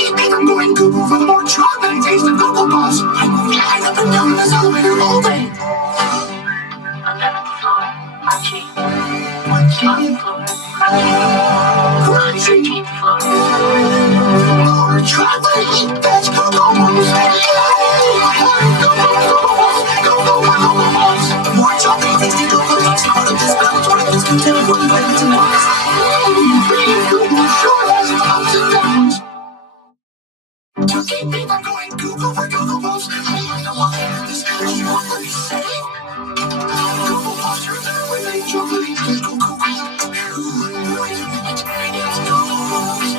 keep me from going cuckoo for the more chocolate taste of Cocoa Puffs. I move flying up and down in this elevator all day. 11th floor, Archie. 12th floor, Archie. 13th floor. More chocolate, that's Cocoa Puffs. Cocoa Puffs. More chocolate, tasty Cocoa Puffs. Part of this balance, one of this container, one vitamins and minerals. Sure has its ups and downs. To keep me from going cuckoo for Cocoa Puffs, I don't want to hear this energy on what you say. Cocoa Puffs are there with a chocolatey little cookie. Wait a minute, it's Cocoa Puffs.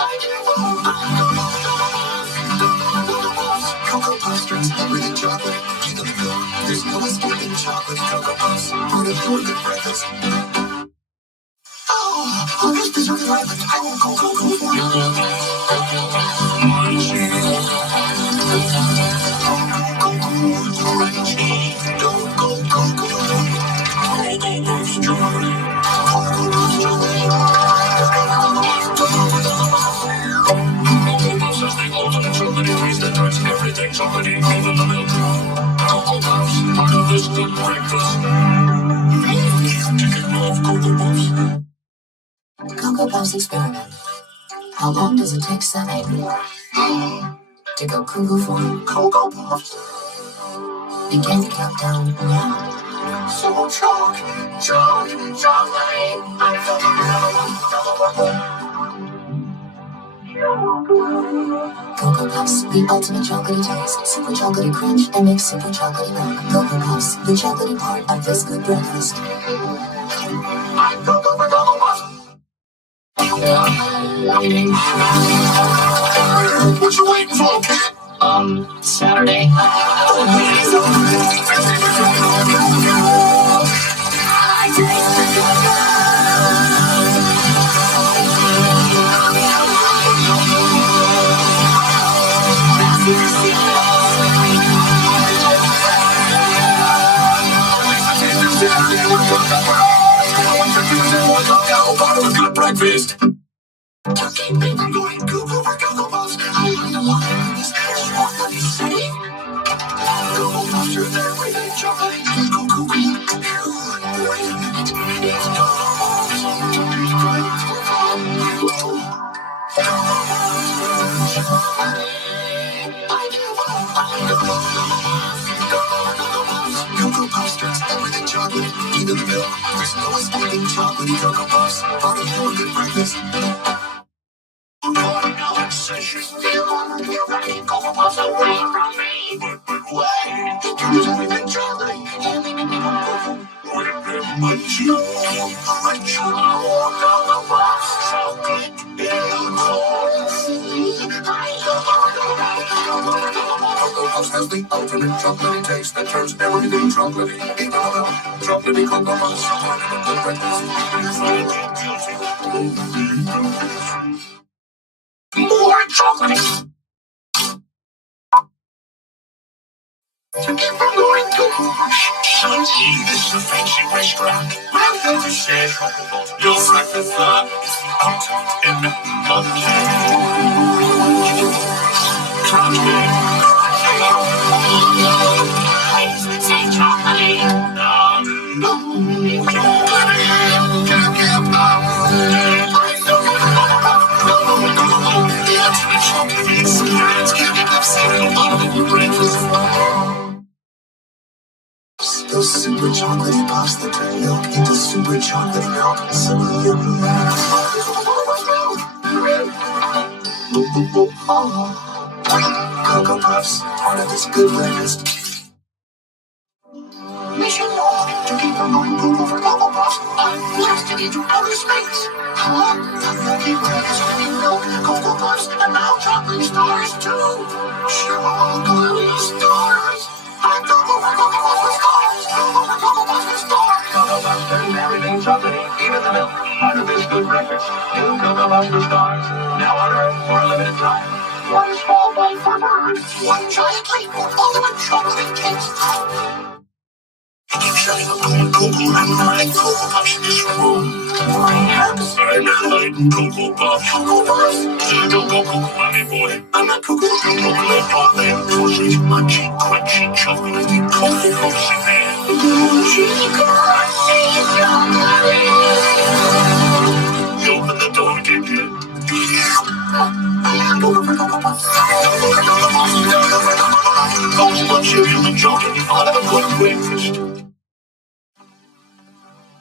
I give up. Cocoa Puffs drinks everything chocolate. King of the milk, there's no escaping chocolate. Cocoa Puffs, part of your good breakfast. Oh, this dessert is ripe. I won't go for you. Everything chocolatey, even the milk. Cocoa Puffs, part of this good breakfast. Chicken love Cocoa Puffs. Cocoa Puffs experiment. How long does it take 7 to go cuckoo for Cocoa Puffs? Begin the countdown now. So chocolate. Cocoa Puffs, the ultimate chocolatey taste, super chocolatey crunch, and mix super chocolatey milk. Cocoa Puffs, the chocolatey part of this good breakfast. I'm Cocoa for Cocoa Puffs. What you waiting for, kid? Saturday. Good breakfast. To keep me from going cuckoo for Cocoa Puffs, I don't want to hear this energy on what you say. Cocoa Puffs are there with a chocolate little cookie. Wait a minute, it's Cocoa Puffs. I give up. Cocoa Puffs drinks everything chocolate, even the milk. There's no escaping chocolatey Cocoa Puffs. Part of your good breakfast. You're running Cocoa Puffs away from me. But wait, there's everything chocolate. You make me go cuckoo. But you Cocoa Puffs, chocolate in Cocoa Puffs has the ultimate chocolatey taste that turns everything chocolatey. Even the milk, chocolatey Cocoa Puffs, part of a good breakfast. More chocolate. To keep from going cuckoo. Shorty, this is a fancy restaurant. Welcome to share your breakfast club. Out in the monkey. Say chocolate. Those super chocolatey puffs that turn milk into super chocolatey milk. So yummy. Cocoa Puffs, part of this good breakfast. Mission log to keep from going cuckoo for Cocoa Puffs. I'm blasted into outer space. Keep breakfast with milk, Cocoa Puffs, and now chocolate stars too. Chocolate stars. I'm Cocoa for Cocoa Puffs with stars. Cocoa for Cocoa Puffs with stars. Cocoa Puffs turns everything chocolatey, even the milk. Part of this good breakfast. Two Cocoa Puffs with stars. Now on Earth for a limited time. One small bite for birds. One giant leap for ultimate chocolate taste. Cocoa and I like Cocoa Puffs in this room. I like Cocoa Puffs. Cocoa Puffs. I don't go Cocoa Mommy boy. I'm not Cocoa. Chocolate chocolate. Crunchy, munchy, crunchy, chocolatey Cocoa Puffs in there. She's crunchy chocolate. You opened the door, did you? Cocoa Puffs. Cocoa Puffs, you and chocolate. I'll have a good breakfast.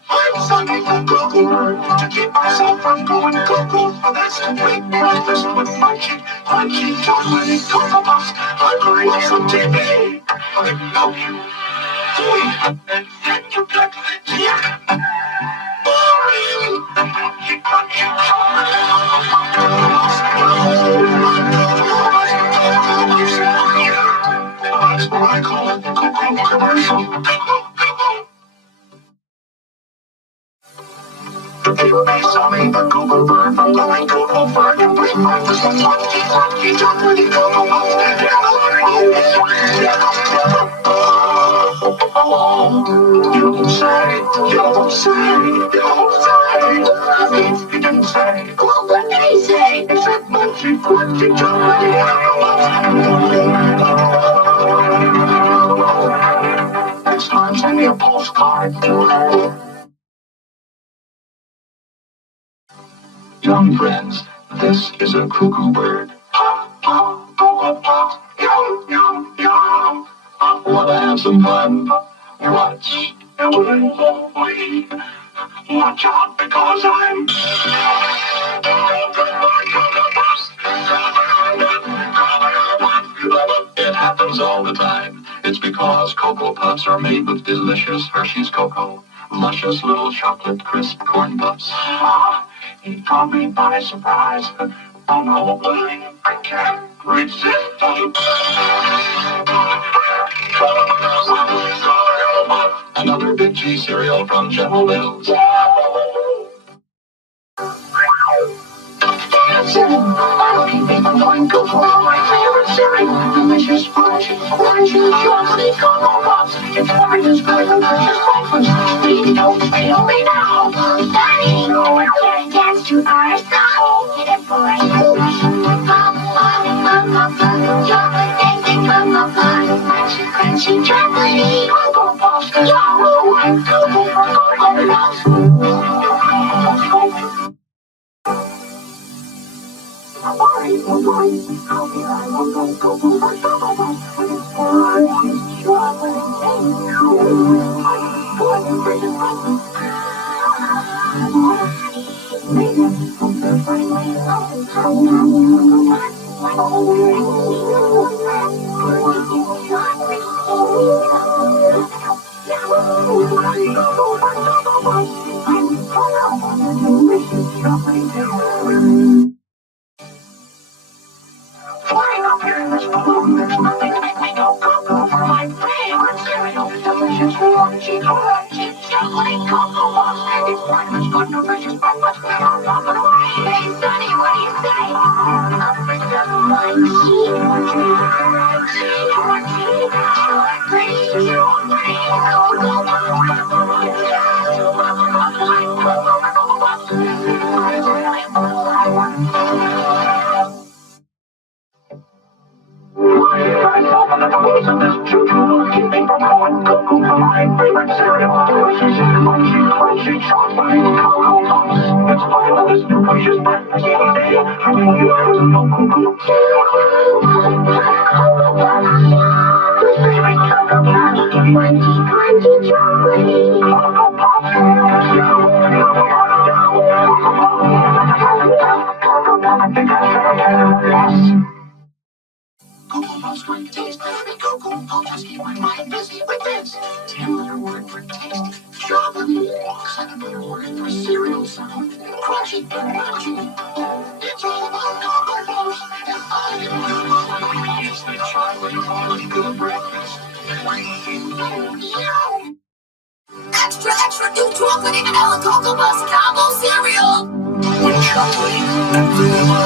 I'm sucking the cocoa to keep myself from going cuckoo. That's a great breakfast with crunchy chocolate Cocoa Puffs. I'm going to some TV. I love you. And thank you, Black. Yeah. Boring. Crunchy chocolate. That's what I call it. Cocoa commercial. They saw me the Cocoa bird from going Cocoa bird and bring breakfast with crunchy chocolatey Cocoa Puffs. You don't say. You didn't say. Well, what did he say? He said crunchy chocolatey Cocoa Puffs. Next time, send me a postcard. Young friends, this is a cuckoo bird. Wanna have some fun? Watch out because I'm It happens all the time. It's because Cocoa Puffs are made with delicious Hershey's cocoa. Luscious little chocolate crisp corn puffs. He caught me by surprise. Unholy, I can't resist. Another Big G cereal from General Mills. I'll keep it going, Cocoa, my favorite cereal. Delicious, crunchy chocolate Cocoa Puffs. It's more just good than just breakfast. Please don't fail me now. Daddy, I can't dance to our song. Get it for us. Chocolate tasting Cocoa Puffs. Crunchy chocolate Cocoa Puffs. Cocoa Puffs. Flying up here in this balloon, there's nothing to make me go cuckoo for my favorite cereal. Delicious, crunchy chocolate Cocoa Puffs. And it's breakfast, good, nutritious breakfast. I'm not away. Hey, Sonny, what do you say? Nothing just like crunchy chocolate myself in the caboose of this choo-choo, keeping from going cuckoo for my favorite cereal. Delicious, crunchy chocolate Cocoa Puffs. It's fabulous, nutritious breakfast any day. Bringing you hours of no cuckoo. This baby Cocoa Puffs, crunchy chocolate Cocoa Puffs. Yes. Cocoa Puffs drink taste, baby Cocoa Puffs just keep my mind busy with this. 10-letter word for taste, chocolate. 7-letter word for cereal sound, crunchy. It's all about Cocoa Puffs, and I am it's the chocolate all good breakfast. Extra new chocolate and vanilla Cocoa Puffs combo cereal. With chocolate and vanilla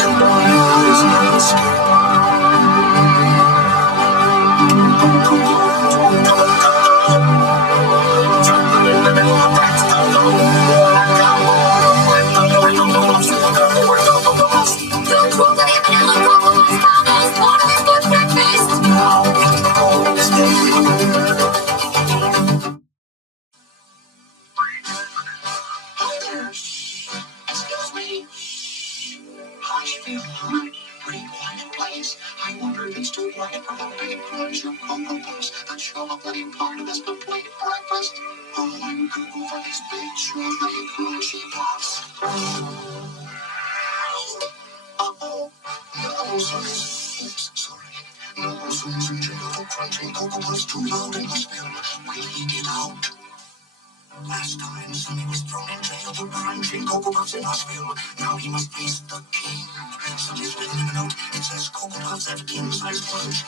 combined is not escape. feel like pretty quiet place. I wonder if it's too quiet for the big crunch of Cocoa Puffs. The chocolatey part of this complete breakfast. Oh, I'm cuckoo for these big chocolatey crunchy puffs. Uh-oh. No, sorry. Oops, sorry. No, Susan, Jiggle, crunching Cocoa Puffs too loud in the spill. Will he get out? Last time, Sonny was thrown in jail for crunching Cocoa Puffs in Hushville. Now he must face the king. Sonny's written in a note. It says Cocoa Puffs have king-size crunch.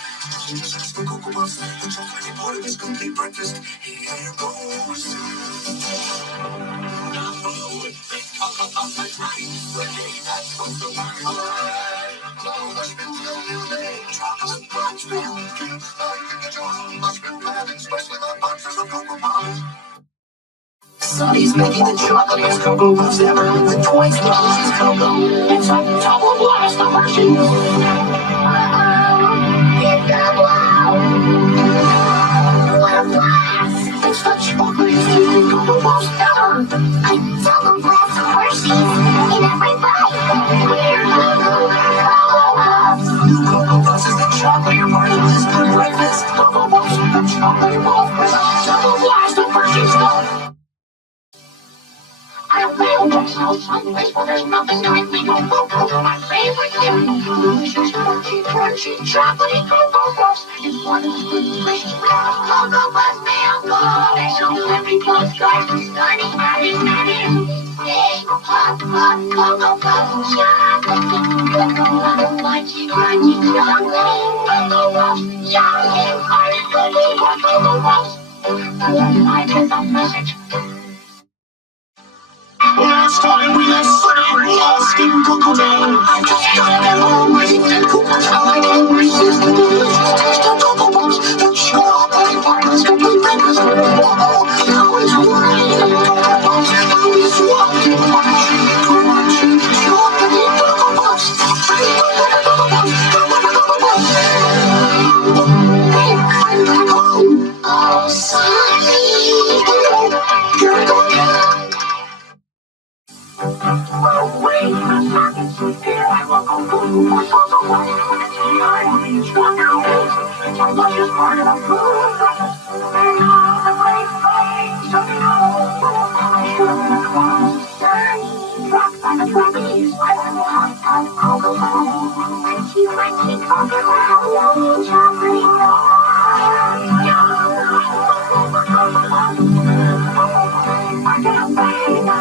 He just asked for Cocoa Puffs. The chocolatey part of his complete breakfast. Here goes. Cocoa Puffs are right. Ready, that's what's the word. No, Hushville will you lay. Chocolate crunch will kill. I think it's all Hushville planning, especially the boxes of Cocoa Puffs. Sonny's making the chocolatiest Cocoa Puffs ever with twice the easiest cocoa. It's a double blast of Hershey's. It's a wow! What a blast! It's the chocolatiest Cocoa Puffs ever. A double blast of Hershey's in every bite. We're Cocoa Puffs. New Cocoa Puffs is the chocolate part of this good breakfast. Cocoa Puffs, the chocolate puff with a double blast of Hershey's stuff. I will get so someplace where there's nothing to make me go Cocoa to my favorite thing. Delicious, crunchy, crunchy, chocolatey Cocoa Puffs. It's one of the good places where Cocoa Puffs feel good. So every puff tries to study, Big puff, Cocoa Puffs, chocolate, crunchy, crunchy, chocolatey Cocoa Puffs, chocolate, hearted, cookie, Cocoa Puffs. I get the message. Last time we left Sonny lost in Cocoa Town. I just got that home waiting in Cooper's Town. I can't resist the delicious taste of Cocoa Puffs. The chocolate part is complete breakfast. Oh, now it's raining Cocoa Puffs. Now it's walking crunchy, crunchy, chocolatey Cocoa Puffs. Cocoa Puffs. Hey, I'm back home. Oh, Sonny. Here we go again. Oh, wait, I'm not in sleep here. I will go through my puzzle for you and see I will each one now. It's a luscious part of the food breakfast. And all the great things of the old I should have known. Dropped by the trapeze, I will hot Cocoa Puffs. Crunchy, crunchy, Cocoa Puffs. Chocolate, I can't wait.